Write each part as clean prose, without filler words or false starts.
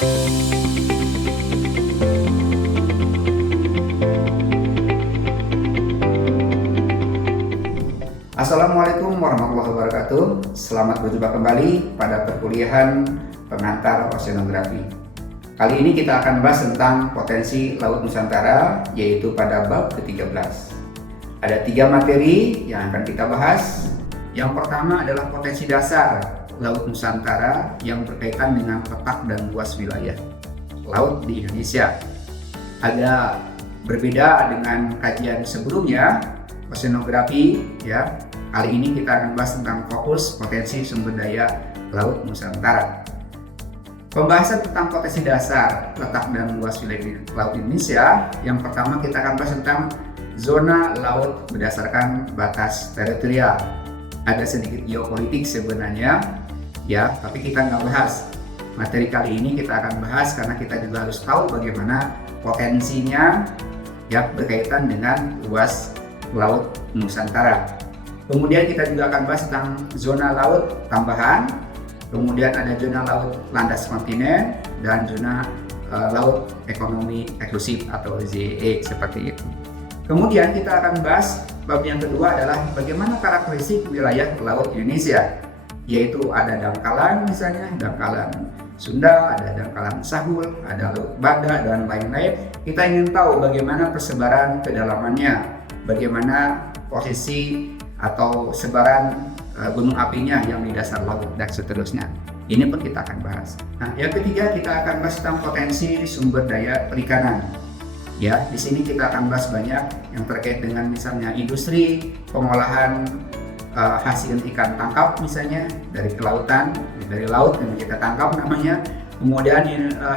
Assalamualaikum warahmatullahi wabarakatuh. Selamat berjumpa kembali pada perkuliahan pengantar oceanografi. Kali ini kita akan bahas tentang potensi Laut Nusantara, yaitu pada bab ke-13. Ada 3 materi yang akan kita bahas. Yang pertama adalah potensi dasar Laut Nusantara yang berkaitan dengan letak dan luas wilayah laut di Indonesia. Agak berbeda dengan kajian sebelumnya, oceanografi ya. Kali ini kita akan bahas tentang fokus potensi sumber daya Laut Nusantara. Pembahasan tentang potensi dasar, letak dan luas wilayah laut Indonesia. Yang pertama kita akan bahas tentang zona laut berdasarkan batas teritorial. Ada sedikit geopolitik sebenarnya ya, tapi kita nggak bahas. Materi kali ini kita akan bahas karena kita juga harus tahu bagaimana potensinya ya berkaitan dengan luas Laut Nusantara. Kemudian kita juga akan bahas tentang zona laut tambahan, kemudian ada zona laut landas kontinen, dan zona laut ekonomi eksklusif atau ZEE seperti itu. Kemudian kita akan bahas bab yang kedua adalah bagaimana karakteristik wilayah laut Indonesia, yaitu ada dangkalan misalnya, dangkalan Sunda, ada dangkalan Sahul, ada Laut Banda, dan lain-lain. Kita ingin tahu bagaimana persebaran kedalamannya, bagaimana posisi atau sebaran gunung apinya yang di dasar laut dan seterusnya. Ini pun kita akan bahas. Nah, yang ketiga kita akan bahas tentang potensi sumber daya perikanan. Ya, di sini kita akan bahas banyak yang terkait dengan misalnya industri pengolahan hasil ikan tangkap misalnya dari kelautan, dari laut yang kita tangkap namanya. Kemudian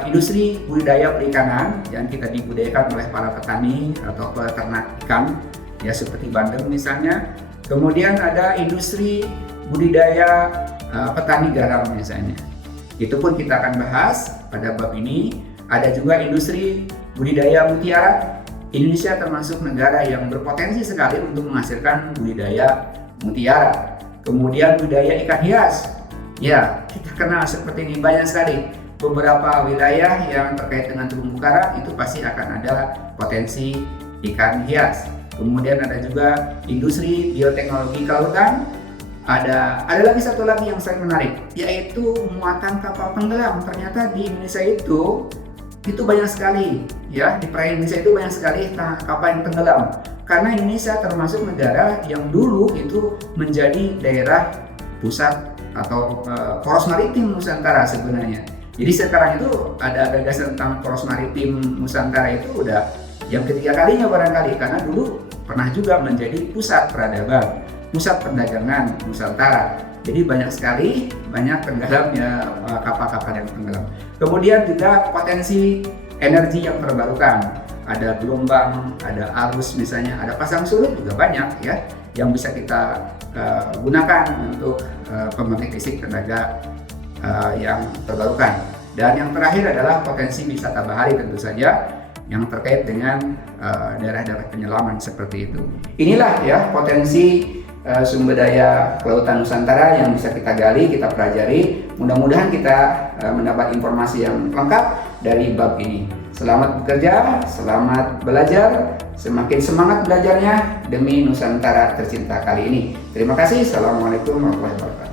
industri budidaya perikanan yang kita dibudidayakan oleh para petani atau peternak ikan ya seperti bandeng misalnya. Kemudian ada industri budidaya petani garam misalnya. Itu pun kita akan bahas pada bab ini. Ada juga industri budidaya mutiara. Indonesia termasuk negara yang berpotensi sekali untuk menghasilkan budidaya mutiara. Kemudian budidaya ikan hias. Ya, kita kenal seperti ini banyak sekali. Beberapa wilayah yang terkait dengan terumbu karang itu pasti akan ada potensi ikan hias. Kemudian ada juga industri bioteknologi kelautan. Ada lagi satu lagi yang sangat menarik, yaitu muatan kapal tenggelam. Ternyata di Indonesia itu banyak sekali ya, di perairan Indonesia itu banyak sekali kapal yang tenggelam. Karena Indonesia termasuk negara yang dulu itu menjadi daerah pusat atau poros maritim Nusantara sebenarnya. Jadi sekarang itu ada gagasan tentang poros maritim Nusantara itu udah yang ketiga kalinya barangkali, karena dulu pernah juga menjadi pusat peradaban, pusat perdagangan Nusantara. Jadi banyak sekali, tenggelamnya kapal-kapal yang tenggelam. Kemudian juga potensi energi yang terbarukan. Ada gelombang, ada arus misalnya, ada pasang surut juga banyak ya yang bisa kita gunakan untuk pembangkit listrik tenaga yang terbarukan. Dan yang terakhir adalah potensi wisata bahari tentu saja yang terkait dengan daerah-daerah penyelaman seperti itu. Inilah ya potensi sumber daya kelautan Nusantara yang bisa kita gali, kita pelajari. Mudah-mudahan kita mendapat informasi yang lengkap dari bab ini. Selamat bekerja, selamat belajar, semakin semangat belajarnya demi Nusantara tercinta kali ini. Terima kasih. Assalamualaikum warahmatullahi wabarakatuh.